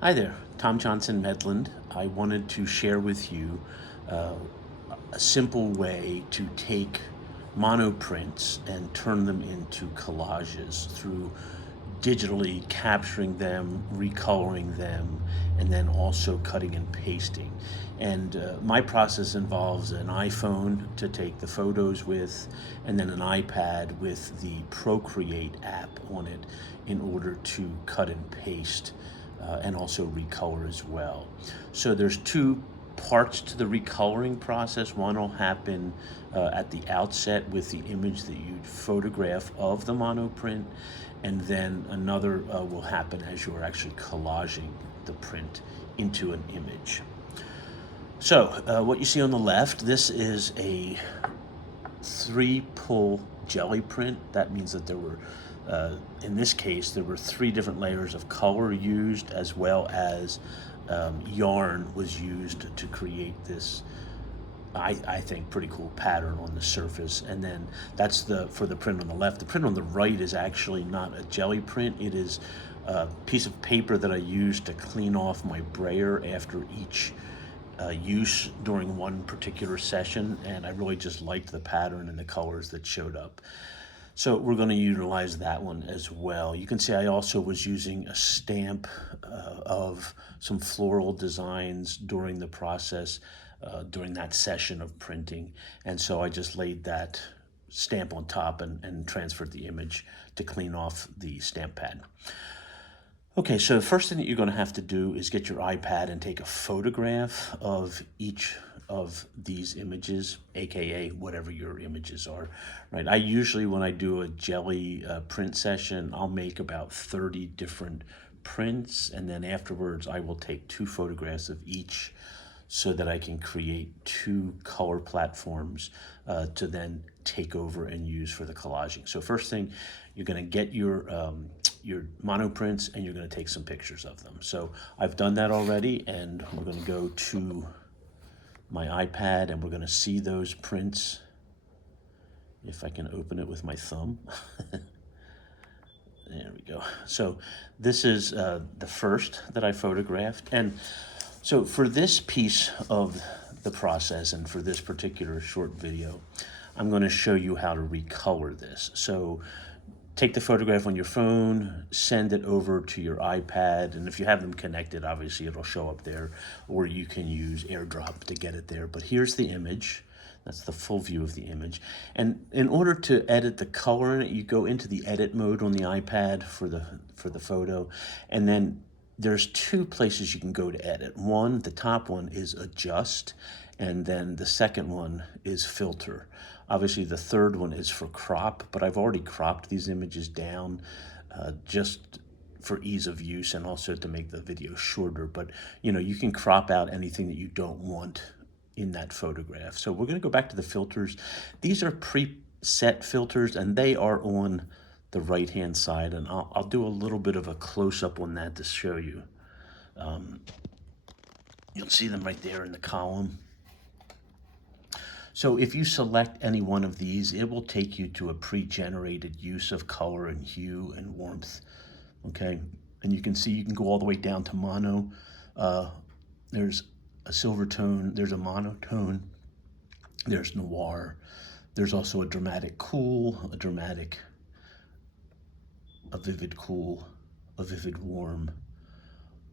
Hi there, Tom Johnson-Medland. I wanted to share with you uh, a simple way to take monoprints and turn them into collages through digitally capturing them, recoloring them, and then also cutting and pasting. And my process involves an iPhone to take the photos with, and then an iPad with the Procreate app on it in order to cut and paste and also recolor as well. So there's two parts to the recoloring process. One will happen at the outset with the image that you photograph of the monoprint, and then another will happen as you're actually collaging the print into an image. So what you see on the left, this is a 3-pull Gelli print. That means that there were, in this case, there were 3 different layers of color used, as well as yarn was used to create this, I think, pretty cool pattern on the surface. And then that's for the print on the left. The print on the right is actually not a Gelli print. It is a piece of paper that I used to clean off my brayer after each use during one particular session, and I really just liked the pattern and the colors that showed up. So we're going to utilize that one as well. You can see I also was using a stamp of some floral designs during the process, during that session of printing, and so I just laid that stamp on top and transferred the image to clean off the stamp pad. Okay, so the first thing that you're going to have to do is get your iPad and take a photograph of each of these images, aka whatever your images are, right? I usually, when I do a Gelli print session, I'll make about 30 different prints, and then afterwards I will take 2 photographs of each so that I can create 2 color platforms to then take over and use for the collaging. So first thing, you're going to get your monoprints and you're going to take some pictures of them. So I've done that already, and we're going to go to my iPad and we're going to see those prints. If I can open it with my thumb. There we go. So this is the first that I photographed. And so for this piece of the process and for this particular short video, I'm going to show you how to recolor this. So take the photograph on your phone, send it over to your iPad, and if you have them connected, obviously it'll show up there, or you can use AirDrop to get it there. But here's the image. That's the full view of the image. And in order to edit the color in it, you go into the edit mode on the iPad for the photo, and then there's 2 places you can go to edit. One, the top one, is adjust, and then the second one is filter. Obviously the third one is for crop, but I've already cropped these images down just for ease of use and also to make the video shorter. But you can crop out anything that you don't want in that photograph. So we're going to go back to the filters. These are preset filters, and they are on the right hand side, and I'll do a little bit of a close-up on that to show you. You'll see them right there in the column. So if you select any one of these, it will take you to a pre-generated use of color and hue and warmth, okay? And you can see you can go all the way down to mono. There's a silver tone, there's a monotone, there's noir, there's also a dramatic cool, a vivid cool, a vivid warm,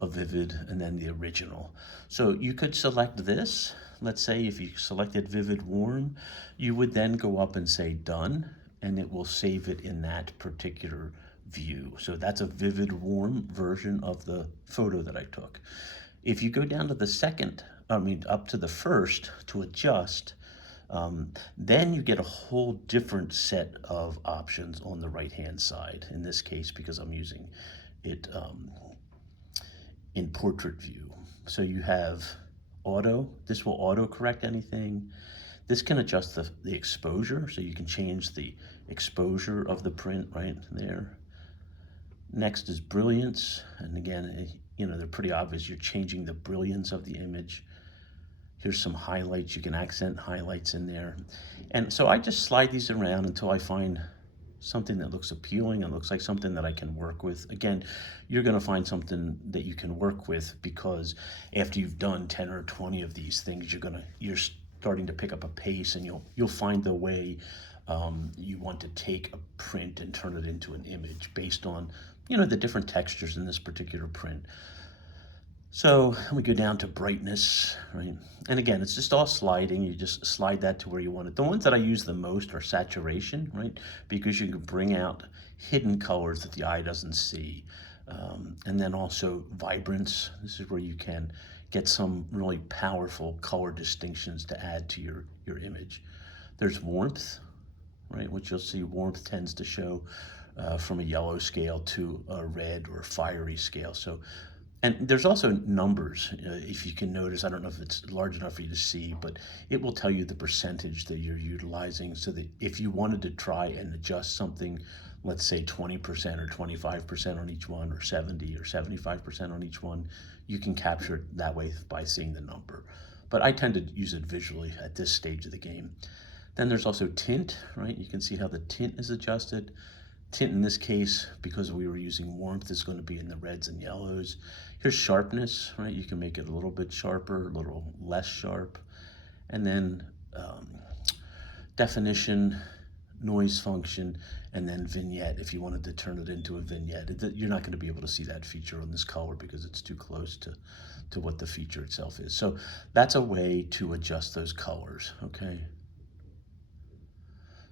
a vivid, and then the original. So you could select this. Let's say if you selected vivid warm, you would then go up and say done, and it will save it in that particular view. So that's a vivid warm version of the photo that I took. If you go down to the second, up to the first to adjust, then you get a whole different set of options on the right hand side. In this case, because I'm using it in portrait view. So you have auto. This will auto correct anything. This can adjust the exposure, so you can change the exposure of the print right there. Next is brilliance, and again, they're pretty obvious. You're changing the brilliance of the image. Here's some highlights. You can accent highlights in there. And so I just slide these around until I find something that looks appealing and looks like something that I can work with. Again, you're going to find something that you can work with, because after you've done 10 or 20 of these things, you're starting to pick up a pace, and you'll find the way you want to take a print and turn it into an image based on, the different textures in this particular print. So we go down to brightness, right? And again, it's just all sliding. You just slide that to where you want it. The ones that I use the most are saturation, right? Because you can bring out hidden colors that the eye doesn't see. And then also vibrance. This is where you can get some really powerful color distinctions to add to your image. There's warmth, right? Which you'll see warmth tends to show from a yellow scale to a red or fiery scale. And there's also numbers, if you can notice. I don't know if it's large enough for you to see, but it will tell you the percentage that you're utilizing, so that if you wanted to try and adjust something, let's say 20% or 25% on each one, or 70 or 75% on each one, you can capture it that way by seeing the number. But I tend to use it visually at this stage of the game. Then there's also tint, right? You can see how the tint is adjusted. Tint in this case, because we were using warmth, is going to be in the reds and yellows. Here's sharpness, right? You can make it a little bit sharper, a little less sharp. And then definition, noise function, and then vignette, if you wanted to turn it into a vignette. You're not going to be able to see that feature on this color because it's too close to what the feature itself is. So that's a way to adjust those colors, okay?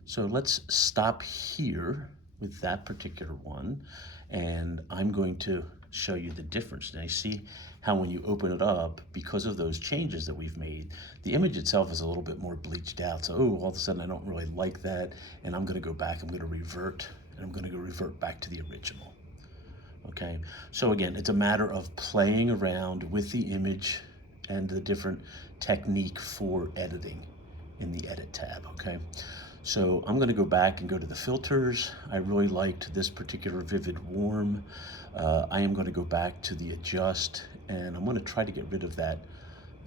So let's stop here with that particular one, and I'm going to show you the difference. Now you see how when you open it up, because of those changes that we've made, the image itself is a little bit more bleached out. So all of a sudden I don't really like that, and I'm going to go back, I'm going to revert, and I'm going to go revert back to the original. Okay, so again, it's a matter of playing around with the image and the different technique for editing in the edit tab. Okay, so I'm going to go back and go to the filters. I really liked this particular vivid warm. I am going to go back to the adjust, and I'm going to try to get rid of that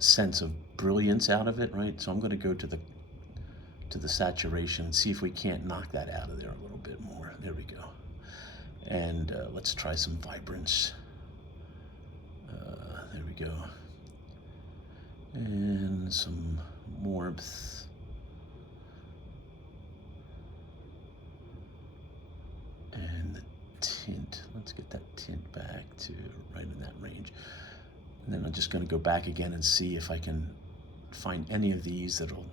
sense of brilliance out of it, right? So I'm going to go to the saturation and see if we can't knock that out of there a little bit more. There we go. And let's try some vibrance. There we go. And some warmth. And the tint, let's get that tint back to right in that range. And then I'm just going to go back again and see if I can find any of these that'll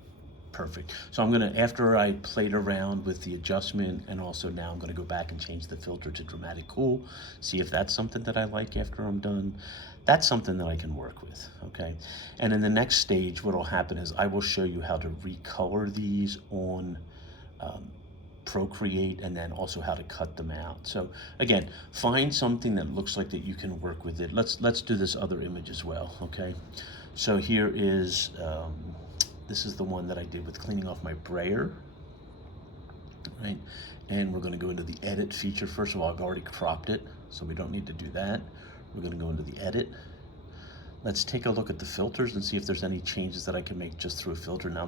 perfect. So I'm going to, after I played around with the adjustment, and also now I'm going to go back and change the filter to dramatic cool, see if that's something that I like after I'm done. That's something that I can work with, okay? And in the next stage, what will happen is I will show you how to recolor these on Procreate, and then also how to cut them out. So again, find something that looks like that you can work with it. Let's do this other image as well, okay? So here is, this is the one that I did with cleaning off my brayer, right? And we're gonna go into the edit feature. First of all, I've already cropped it, so we don't need to do that. We're gonna go into the edit. Let's take a look at the filters and see if there's any changes that I can make just through a filter. Now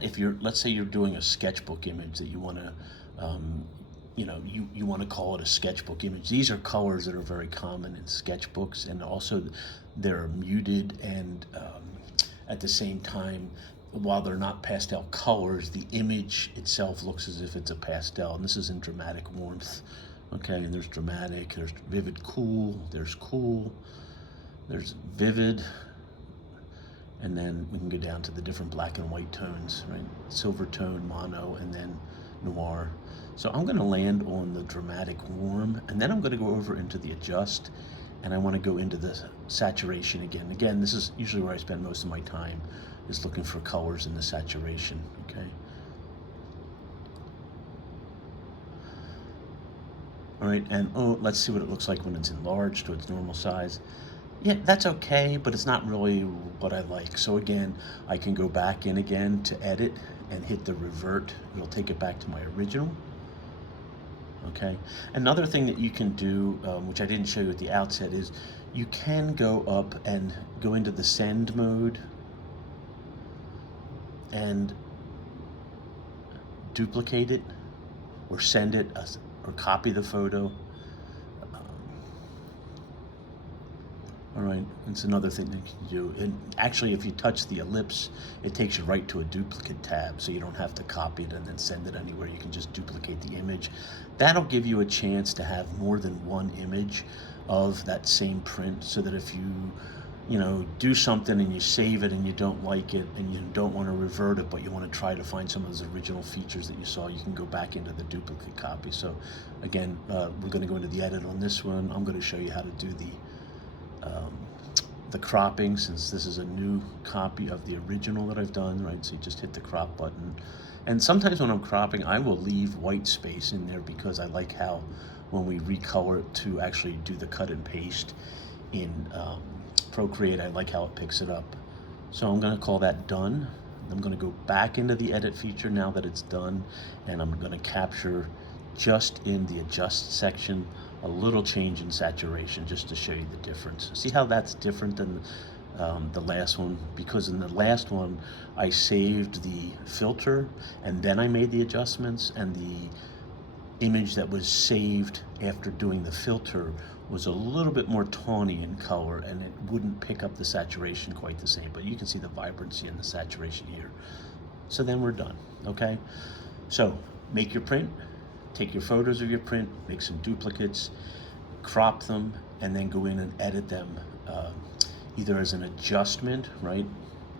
if you're, let's say you're doing a sketchbook image that you wanna, you wanna call it a sketchbook image. These are colors that are very common in sketchbooks, and also they're muted, and at the same time, while they're not pastel colors, the image itself looks as if it's a pastel, and this is in dramatic warmth, okay? And there's dramatic, there's vivid cool, there's vivid, and then we can go down to the different black and white tones, right? Silver tone, mono, and then noir. So I'm gonna land on the dramatic warm, and then I'm gonna go over into the adjust, and I wanna go into the saturation again. Again, this is usually where I spend most of my time, is looking for colors in the saturation, okay? All right, and let's see what it looks like when it's enlarged to its normal size. Yeah, that's okay, but it's not really what I like. So again, I can go back in again to edit and hit the revert. It'll take it back to my original. Okay, another thing that you can do, which I didn't show you at the outset, is you can go up and go into the send mode and duplicate it, or send it or copy the photo. All right, it's another thing that you can do. And actually, if you touch the ellipse, it takes you right to a duplicate tab, so you don't have to copy it and then send it anywhere. You can just duplicate the image. That'll give you a chance to have more than one image of that same print, so that if you know, do something and you save it and you don't like it and you don't want to revert it, but you want to try to find some of those original features that you saw, you can go back into the duplicate copy. So again, we're going to go into the edit on this one. I'm going to show you how to do the cropping, since this is a new copy of the original that I've done, right? So you just hit the crop button. And sometimes when I'm cropping, I will leave white space in there because I like how when we recolor it to actually do the cut and paste in Procreate, I like how it picks it up. So I'm going to call that done. I'm going to go back into the edit feature now that it's done, and I'm going to capture just in the adjust section a little change in saturation just to show you the difference. See how that's different than the last one? Because in the last one I saved the filter and then I made the adjustments, and the image that was saved after doing the filter was a little bit more tawny in color, and it wouldn't pick up the saturation quite the same, but you can see the vibrancy and the saturation here. So then we're done. Okay, so make your print, take your photos of your print, make some duplicates, crop them, and then go in and edit them, either as an adjustment, right,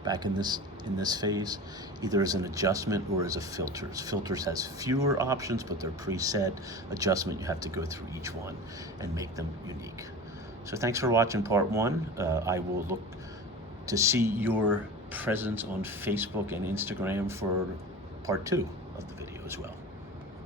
back in this phase, either as an adjustment or as a filters. Filters has fewer options, but they're preset. Adjustment, you have to go through each one and make them unique. So thanks for watching part one. I will look to see your presence on Facebook and Instagram for part two of the video as well.